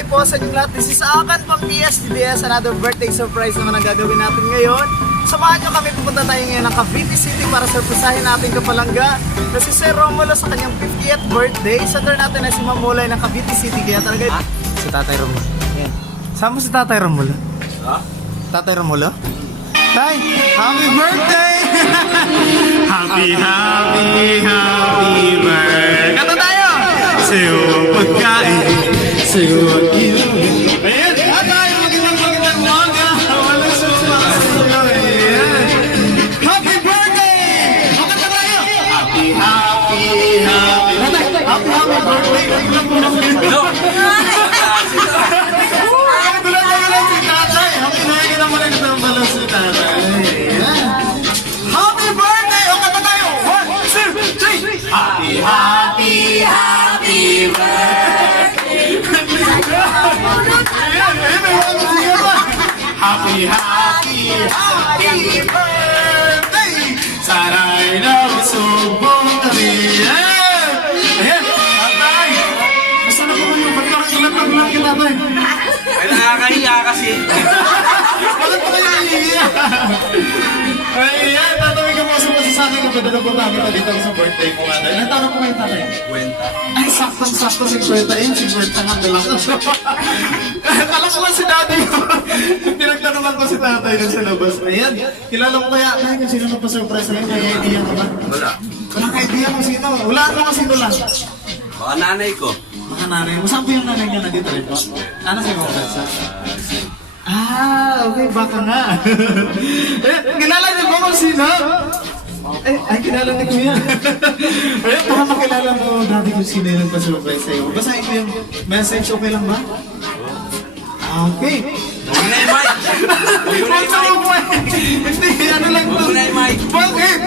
mabuhay po sa inyong lahat. This is Akan from PSDDS. Another birthday surprise naman ang gagawin natin ngayon. Samahan nyo kami, pupunta tayo ngayon ng Cavite City para surprisahin natin Kapalanga na si Sir Romulo sa kanyang 50th birthday. Sa turn natin na si Mamulay ng Cavite City. Kaya talaga si Tatay Romulo. Yan. Saan mo si Tatay Romulo? Ha? Tatay Romulo? Tay, happy birthday! Happy birthday! Kanta tayo! Sa'yo ang pagkain, sa'yo ang inumin. Ayan! Atay, magandang umaga! Walang suma sa'yo. Ayan! Happy birthday! O, kanta tayo! Happy birthday! Hello! Gulat si Tatay! Happy birthday naman ang si Tatay! Ayan! Happy birthday! O, kanta tayo! 1, 2, 3! Happy birthday! Happy birthday! Sana'y nausubong kami. Ayan! Tatay! Basta na po yung pagkakagulat kita, Tatay! Ay, nakakahiya kasi. Bakit pa kayo naiiyak? Ayan, tatawin ka mo sa masasabi ko. Pwede na punta kita dito sa birthday mo nga. Ilan taon na po kayo, Tatay? 50. Ay, saktong-sakto 50 yun. 50 nga lang. Kala ko lang si Daddy. Pinagtanungan ko si Tatay dun sa labas. Ayan, kilala mo kaya tayo kung sino nagpa-surprise sa'yo? May idea ka ba? Wala. Walang idea kung sino. Wala ka kung sino lang. Baka nanay ko. Mga nanay mo. Saan po yung nanay niya na dito rin po? Ano sa mga bansa? Ah, okay. Baka nga. Kilala niyo ba kung sino? Ay, kilala ni Kuya. Ayun, baka makilala mo dati kung sino yung nagpa-surprise sa'yo. Basahin ko yung message. Okay lang ba? Okay. Huwag na yung mic. Huwag sa mga hindi, ano lang to. Huwag na yung mic. Bakit?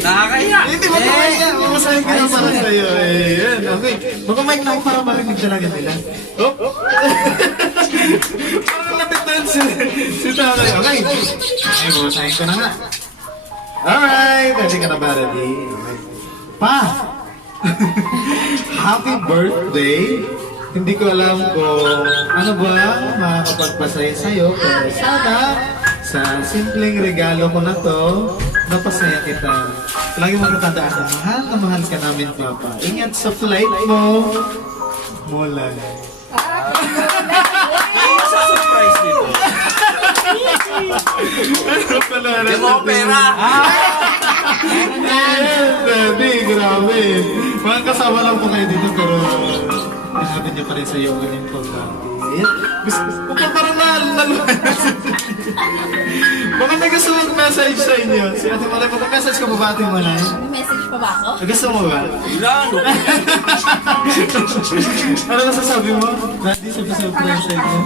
Nakakahiya. Hindi ba ito kaya? Masahin ko yung para sa'yo. Ayan, okay. Magkamike na ako para marinig talaga nila. Oh? Parang lapit na yun si Tatay. Okay. Ay, masahin ko na nga. Alright. Pwede ka na ba, ready? Pa! Happy birthday! Hindi ko alam kung ano ba makakapagpasaya sa'yo, pero sana sa simpleng regalo ko na to, napasaya kita. Lagi mo natandaan na mahal ka namin, Papa. Ingat sa flight mo. Mulan. Kaya sa surprise nito. Ano pala? Yung mga pera. Daddy, grabe. Mga kasama lang po kayo dito, pero nasabi niyo pa rin sa iyo ang importante. Gusto parang naluhan. Baka may gusto mag-message sa inyo. Si Ate Malay, mag-message ka ba ba, Ate Malay? May message pa ba ako? Gusto mo ba? Ilan? Ano nasasabi mo? Daddy, surprise sa inyo.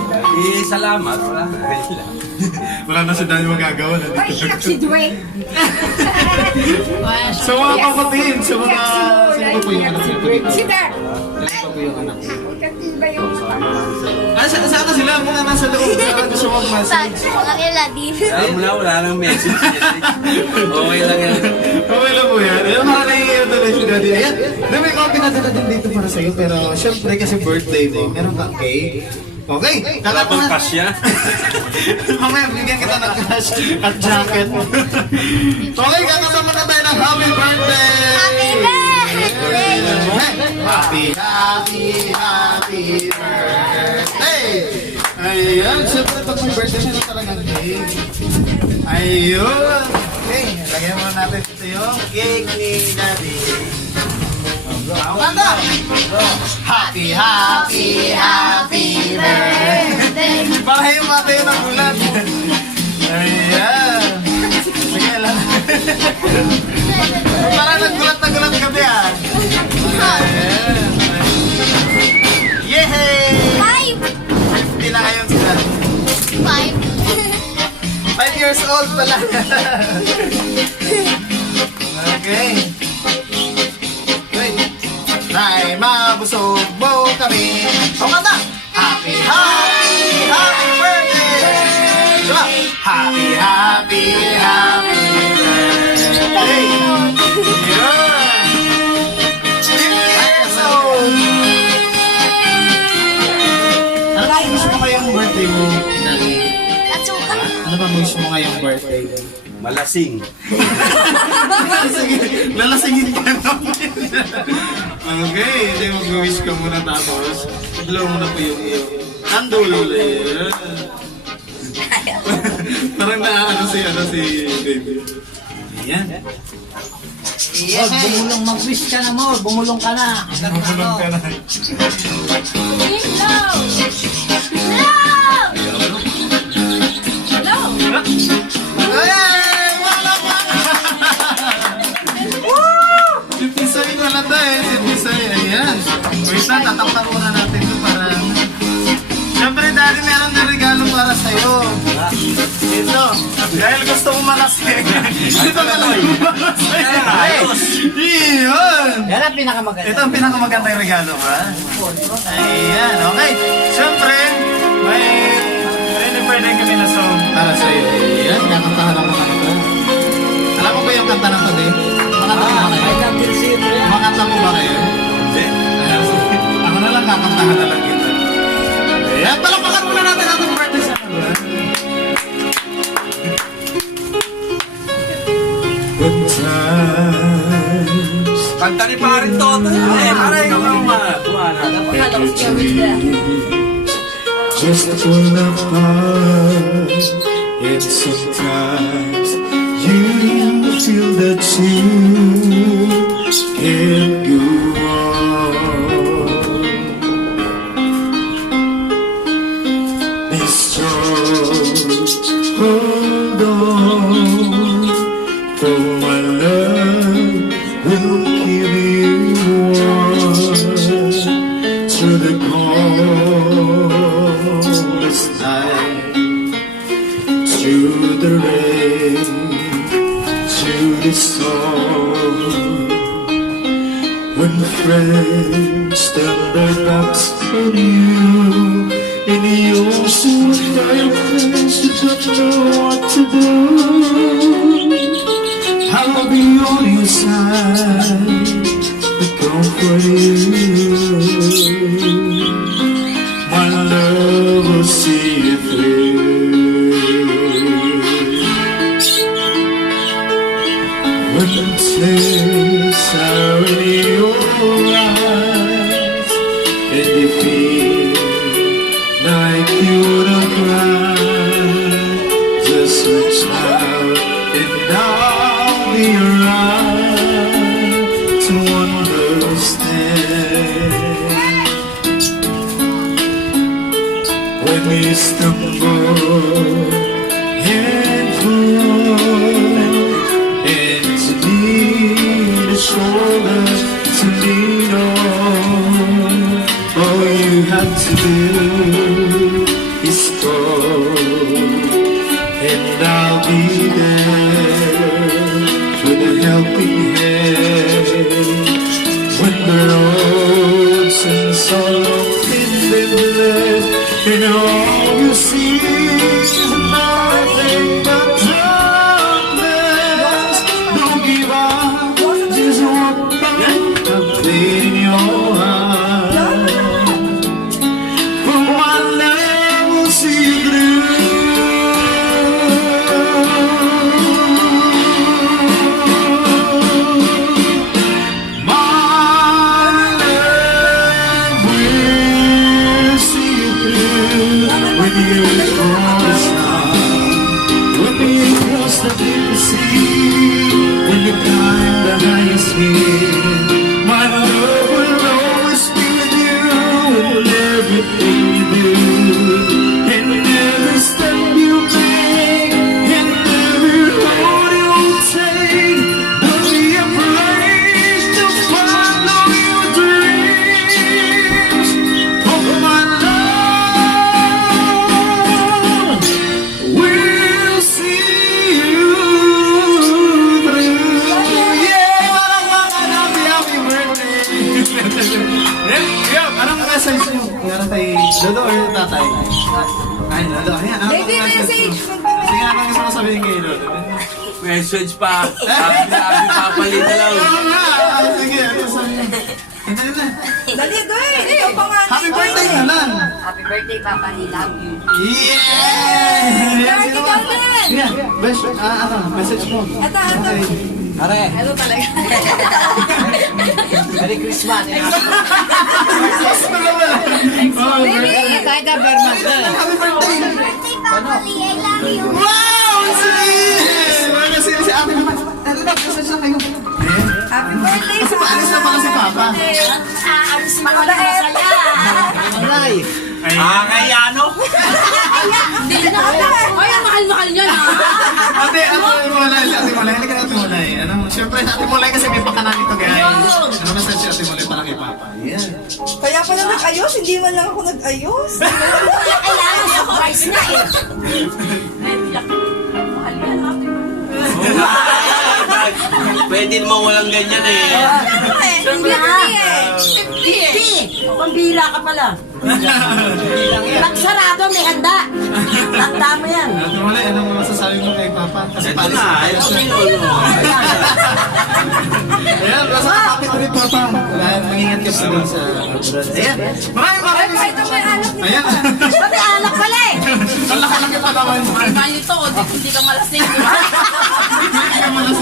Salamat. Wala na. Wait lang. Wala na si Daddy magagawa. Ay, iyak si Dwayne. Sa mga kapatid, sa mga... Sino po yung anak niyo dito? Si Dar. Sino po yung anak niyo? Kapil ba yung... Saan na sila? Mga nasa loob na gusto mo mag-message. Sa kanila din. Alam mo na, wala nang message. Okay lang yan. Okay lang po yan. Ayan, mga naiiyak tuloy si Daddy. Ayan, may copy na dala din dito para sa'yo. Pero syempre kasi birthday mo, meron kang cake. Okay, Wala pang pasya. Mamaya, bigyan kita ng cash at jacket. Okay, kakasama na tayo ng happy birthday! Happy birthday! Happy birthday! Ayan, syempre pag may birthday siya na talagang cake. Ayun! Okay, lagyan mo natin ito yung cake ni Daddy. Kanta! Happy birthday! Para yung mata yun ang ulan. Ayan! Sige lang. Parang naggulat ka ba yan? Ayan! Yehey! 50 na ngayon sila. 5 years old pala. Okay. Wait. Nay, mabusog mo kami. O kanta! Happy birthday! Diba? Happy birthday! Yun! 50 years old! wish mo ngayong birthday mo? Atsuka. Ano ba wish mo ngayong birthday? Malasing. Sige, lalasingin ka naman. Okay, hindi mag-wish ka muna tapos blow mo na po yung iyong candle. Parang ano si baby. Ayan. Oh, bumulong, mag-wish ka na mo. Bumulong ka na. Bumulong ka na. Hey! Wala pa! Si Pisay wala to eh. Si Pisay. Ayan. Wait na, tatakpan muna natin ito para... Siyempre, Daddy, meron na regalo para sa'yo. Ito. Dahil gusto mo malasing. Ito na lang yung malasing. Iyon! Yan ang pinakamaganda. Ito ang pinakamagandang regalo ba? Ayan, okay. Siyempre, may pwede kami na song para sa'yo. Ayan, kakantahan ako na ito. Alam mo ba yung kanta na ito, Dave? Makanta mo ba kayo? I love you, Siyempre. Makanta mo ba kayo? Hindi. Ako na lang, kakantahan na lang kita. Ayan, palakpakan muna natin ang birthday sa kanila. Good times. Kanta ni Parin Toto. Aray ka mga Just pull apart, and sometimes you feel that you can't go on. Be strong, hold on, for my love will keep you warm through the coldest night, through the rain, through the storm. When friends turn their backs on you, and you're so frightened you don't know what to do, I'll be on your side to comfort you. My love will see you through. When the tears are in your eyes and you feel like you wanna cry, just reach out and I'll be around to understand. When we stumble and fall, and to need a shoulder to lean on, all you have to do is call, and I'll be there with a helping hand. When the roads and sorrow thin and left, and all you see is nothing but darkness. Don't give up, just walk back and play in your heart. For my love will see you through. My love will see you through. When you cross when you cross the deep sea, when you climb the highest hill, my love will always be with you in everything you do, and every step you make, and every road you take. Don't be afraid to follow your dreams. Oh, my love will see you through. Yeah, palakpakan, happy birthday. Yeah, anong message mo? Meron kay Lolo or tatay? Ay, Lolo. Ayan, anong Baby message. Sige, anong gusto mo sabihin kay Lolo? Message pa. Sabi papalit na lang. Oo nga. Sige, ano sabihin? Dali na. Dali, doy. Ikaw pa nga. Happy birthday na lang. Happy birthday, Papa. I love you. Yeah! Darky Golden! Yeah, best, message mo. Ito. Pare, Ano talaga? Merry Christmas. Baby! Kahit na Berman. Birthday, Papa Lee. I love you. Wow! Sige! Mga si ate naman. Ano na, message na kayo. Happy birthday, Kasi paalis na pala si Papa. Alis na pala masaya. Alay! Kayano? Hindi na ata. Ay, ang mahal-mahal niya na. Ate, Ate Mulay, halika na Ate Mulay. Siyempre, Ate Mulay kasi may pakanan ito, guys. Ano message si Ate Mulay para kay Papa? Yan. Kaya pala nag-ayos, hindi man lang ako nag-ayos. Kailangan surprise na eh. Mahal yan, happy Pwede naman walang ganyan eh. birthday. Pambira ka pala. Pag sarado, may handa. Tanda mo yan. Ate Mulay, anong masasabi mo kay Papa? Kasi Ito paalis na, na ito tayo. na yun. Ayan, basta happy to rin Papa. Mag-ingat ka sa dun sa abroad. Ayan, maraming Ito mo yung anak niya. Ayan. Pati anak pala eh. Ang laki-laki pa naman. Normal nito, hindi ka malasing.